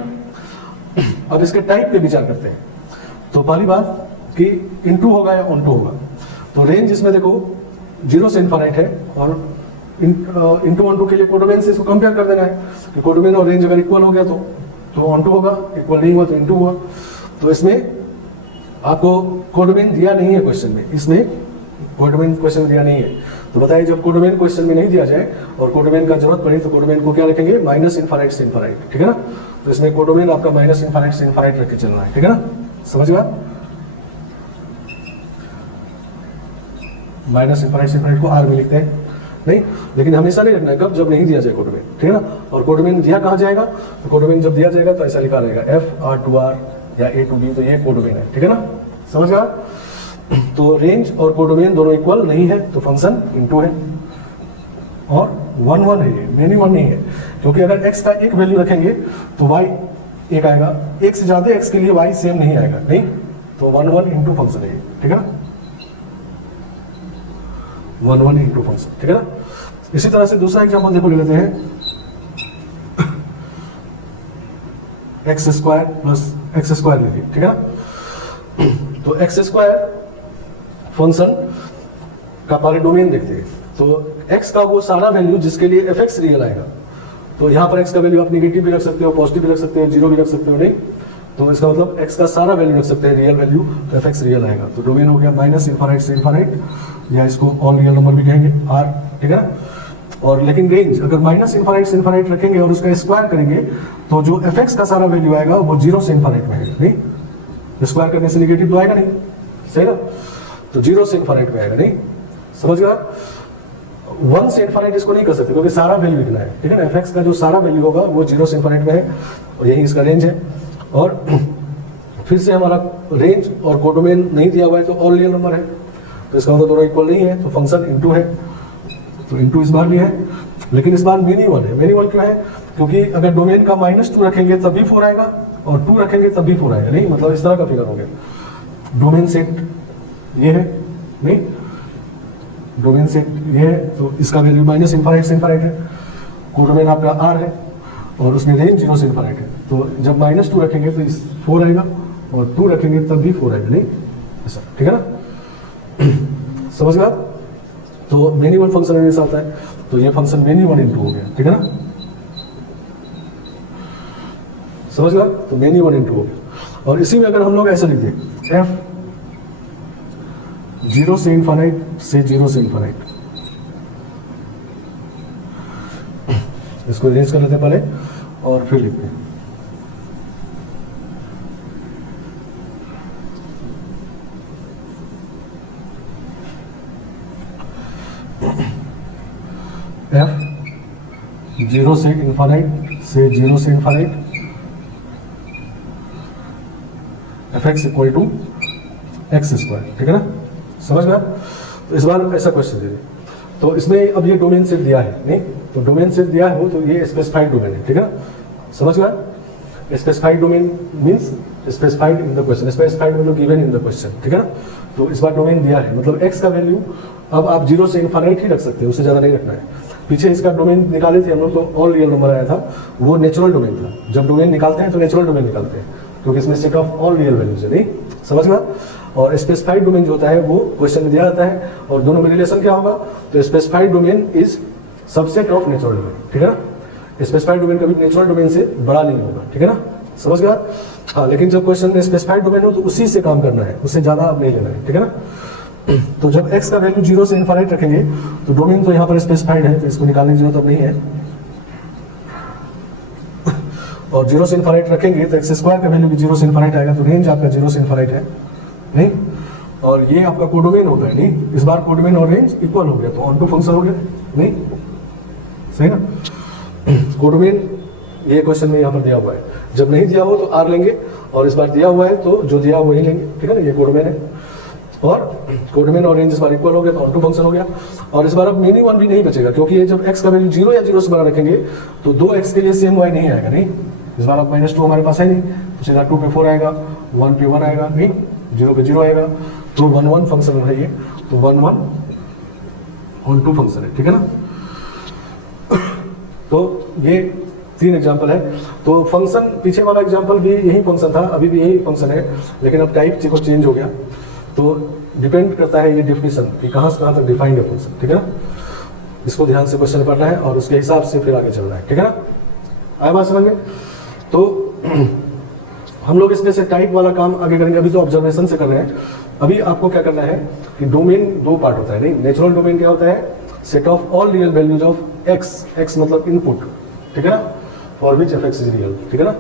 अब इसके टाइप पे विचार करते हैं। तो पहली बात कि इनटू होगा या ऑन टू होगा। तो रेंज इसमें देखो 0 से इन्फिनाइट है और इंटू ऑन टू के लिए कोडोमेन से इसको कंपेयर कर देना है कि कोडोमेन और रेंज अगर इक्वल हो गया तो ऑन टू होगा, इक्वल नहीं हुआ तो इनटू हुआ। तो इसमें आपको कोडोमेन दिया नहीं है क्वेश्चन में, इसमें कोडोमेन क्वेश्चन में दिया नहीं है। तो बताइए जब कोडोमेन क्वेश्चन में नहीं दिया जाए और कोडोमेन का जरूरत पड़ी तो कोडोमेन को क्या रखेंगे, माइनस इन्फिनाइट से इन्फिनाइट, ठीक है ना। तो इसमें कोडोमेन आपका माइनस इन्फिनाइट से इन्फिनाइट रख के चलना है, ठीक है ना, समझ गया। माइनस इन्फिनाइट से इन्फिनाइट को आर में लिखते हैं नहीं, लेकिन हमेशा नहीं रखना है, कब, जब नहीं दिया जाए कोडोमेन, ठीक है ना। और कोडोमेन दिया कहाँ जाएगा, तो कोडोमेन जब दिया जाएगा तो ऐसा लिखा रहेगा एफ आर टू आर या ए टू बी, तो ये कोडोमेन है, ठीक है ना, समझ गया। तो रेंज और कोडोमेन दोनों इक्वल नहीं है तो फंक्शन इनटू है और 1 1 है, ये मेनी 1 नहीं है, क्योंकि अगर x का एक वैल्यू रखेंगे तो y एक आएगा, एक से ज्यादा x के लिए y सेम नहीं आएगा, नहीं, तो 1 1 इंटू फंक्शन है, ठीक है ना, 1 1 इंटू फंक्शन, ठीक है ना। इसी तरह से दूसरा एग्जांपल देखो, ले लेते हैं x square plus x square लीजिए, ठीक है ना। तो एक्स स्क्वायर फंक्शन का पहले डोमेन देखते हैं। तो x का वो सारा वैल्यू जिसके लिए fx रियल आएगा, तो यहाँ पर x का वैल्यू आप नेगेटिव भी रख सकते हो, पॉजिटिव भी रख सकते हो, जीरो भी रख सकते हो, नहीं, तो इसका मतलब x का सारा वैल्यू रख सकते हैं रियल वैल्यू, तो fx रियल आएगा। तो डोमेन हो गया माइनस इन्फिनाइट से इन्फिनाइट, या इसको ऑल रियल नंबर भी कहेंगे r, ठीक है ना। और लेकिन रेंज अगर माइनस इन्फिनाइट से इन्फिनाइट रखेंगे और उसका स्क्वायर करेंगे तो जो fx का सारा वैल्यू आएगा वो 0 से इन्फिनाइट में आएगा, नहीं, स्क्वायर करने से नेगेटिव तो आएगा नहीं, सही ना, तो 0 से इन्फिनाइट में आएगा, नहीं, समझ गया। 1 से इन्फिनाइट इसको नहीं कर सकते क्योंकि सारा वैल्यू लिखना है, ठीक है ना। fx का जो सारा वैल्यू होगा वो 0 से इन्फिनाइट में है और यही इसका रेंज है। और फिर से हमारा रेंज और कोडोमेन नहीं दिया हुआ है तो ऑल रियल नंबर है, तो इसका मतलब दोनों इक्वल नहीं है, तो फंक्शन इनटू है, तो इनटू इस बार भी है, लेकिन इस बार मिनी 1 है। मिनी 1 क्यों है, क्योंकि अगर डोमेन का -2 रखेंगे तब भी 4 आएगा और 2 रखेंगे तब भी 4 आएगा, नहीं, मतलब इस तरह का फिगर हो गया। डोमेन सेट ये है, नहीं, डोमेन सेट ये है, तो इसका वैल्यू माइनस इन्फिनाइट से इन्फिनाइट है, कोडोमेन आपका r है और उसमें रेंज 0 से इन्फिनाइट है, तो जब -2 रखेंगे तो इस 4 आएगा और 2 रखेंगे तब भी 4 आएगा, नहीं, ऐसा, ठीक है ना, समझ गया। तो मेनी 1 फंक्शन में आता है, तो ये फंक्शन मेनी 1 इंटू हो गया, ठीक है ना, समझ गया। तो मेनी 1 इंटू हो गया। और इसी में अगर हम लोग ऐसा लिख दें f 0 से इन्फिनाइट से 0 से इन्फिनाइट, इसको अरेंज कर लेते हैं पहले और फिर लिखते हैं f 0 से इन्फिनाइट से 0 से infinite fx equal to X square, ठीक है ना, समझ गया। तो इस बार ऐसा क्वेश्चन दे, तो इसमें अब ये डोमेन सेट दिया है, नहीं, तो डोमेन सेट दिया है वो, तो ये स्पेसिफाइड डोमेन है, ठीक है ना, समझ गया। Specified domain means specified in the question, specified मतलब गिवन इन द क्वेश्चन, ठीक है ना। तो इस बार डोमेन दिया है, मतलब x का वैल्यू अब आप 0 से इन्फिनाइट ही रख सकते हैं, उससे ज़्यादा नहीं रखना है। पीछे इसका डोमेन निकाले थे हम लोग, तो ऑल रियल नंबर आया था, वो नेचुरल डोमेन था। जब डोमेन निकालते हैं तो नेचुरल डोमेन निकालते हैं, क्योंकि इसमें set of all real values है, नहीं, समझ गया। और स्पेसिफाइड डोमेन जो होता है वो क्वेश्चन में दिया जाता है, और दोनों में रिलेशन क्या होगा, तो specified domain is subset of natural domain, ठीक है ना। स्पेसिफाइड डोमेन कभी नेचुरल डोमेन से बड़ा नहीं होगा, ठीक है ना, समझ गया। हाँ, लेकिन जब क्वेश्चन में स्पेसिफाइड डोमेन हो तो उसी से काम करना है, उससे ज़्यादा आप नहीं लेना है, ठीक है ना। तो जब x का वैल्यू 0 से इन्फिनाइट रखेंगे तो डोमेन तो यहाँ पर स्पेसिफाइड है, तो इसको निकालने की जरूरत अब नहीं है। और 0 से इन्फिनाइट रखेंगे तो एक्स स्क्वायर का वैल्यू भी 0 से इन्फिनाइट आएगा, तो रेंज आपका 0 से इन्फिनाइट है, नहीं, और ये आपका कोडोमेन होता है, नहीं, इस बार कोडोमेन और रेंज इक्वल हो गया, तो ऑन टू फंक्शन हो गया, नहीं, सही ना। कोडोमेन ये क्वेश्चन में यहाँ पर दिया हुआ है, जब नहीं दिया हो तो r लेंगे, और इस बार दिया हुआ है तो जो दिया वही लेंगे, ठीक है ना। ये कोडोमेन है और कोडोमेन और रेंज इस बार इक्वल हो गया, तो ऑन टू फंक्शन हो गया। और इस बार अब मिनी 1 भी नहीं बचेगा, क्योंकि ये जब x का वैल्यू 0 या 0 से बड़ा रखेंगे तो 2x के लिए सेम y नहीं आएगा, नहीं, इस बार अब -2 हमारे पास है नहीं, तो सीधा 2 पे 4 आएगा, 1 पे 1 आएगा, नहीं, 0 पे 0 आएगा, तो 1 1 फंक्शन है ये, तो 1 1 ऑन टू फंक्शन है, ठीक है ना। तो ये 3 एग्जाम्पल है। तो फंक्शन, पीछे वाला एग्जाम्पल भी यही फंक्शन था, अभी भी यही फंक्शन है, लेकिन अब टाइप को चेंज हो गया। तो डिपेंड करता है ये डेफिनेशन कि कहाँ से कहाँ तक डिफाइंड है फंक्शन, ठीक है ना। इसको ध्यान से क्वेश्चन पढ़ना है और उसके हिसाब से फिर आगे चलना है, ठीक है ना। आया बात समझ में? तो हम लोग इसमें से टाइप वाला काम आगे करेंगे। अभी तो ऑब्जर्वेशन से कर रहे हैं। अभी आपको क्या करना है कि डोमेन 2 पार्ट होता है। नहीं, नेचुरल डोमेन क्या होता है? Set of all real values of x, x मतलब इनपुट, ठीक है ना, for which F x is real, ठीक है ना।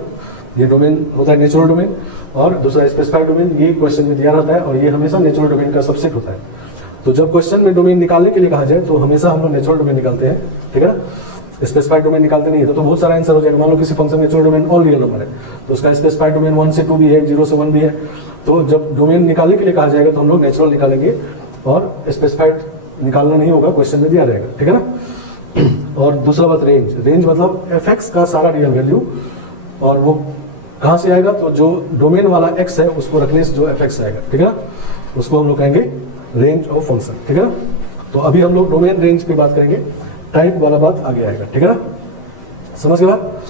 ये डोमेन होता है नेचुरल डोमेन। और दूसरा स्पेसिफाइड डोमेन, ये क्वेश्चन में दिया रहता है और ये हमेशा नेचुरल डोमेन का सबसेट होता है। तो जब क्वेश्चन में डोमेन निकालने के लिए कहा जाए तो हमेशा हम लोग नेचुरल डोमेन निकालते हैं, ठीक है ना। स्पेसिफाइड डोमेन निकालते नहीं है तो बहुत सारा आंसर हो जाएगा। मान लो किसी function natural domain all real number है तो उसका स्पेसिफाइड डोमेन 1 से 2 भी है, 0 से 1 भी है। तो जब डोमेन निकालने के लिए कहा जाएगा तो हम लोग नेचुरल निकालेंगे और स्पेसिफाइड निकालना नहीं होगा, क्वेश्चन में दिया रहेगा, ठीक है ना। और दूसरा बात रेंज, रेंज मतलब एफ एक्स का सारा रियल वैल्यू, और वो कहाँ से आएगा? तो जो डोमेन वाला एक्स है उसको रखने से जो एफ एक्स आएगा, ठीक है ना, उसको हम लोग कहेंगे रेंज ऑफ फंक्शन, ठीक है ना। तो अभी हम लोग डोमेन रेंज पे बात करेंगे, टाइप वाला बात आगे आएगा, ठीक है ना। समझ गए बात?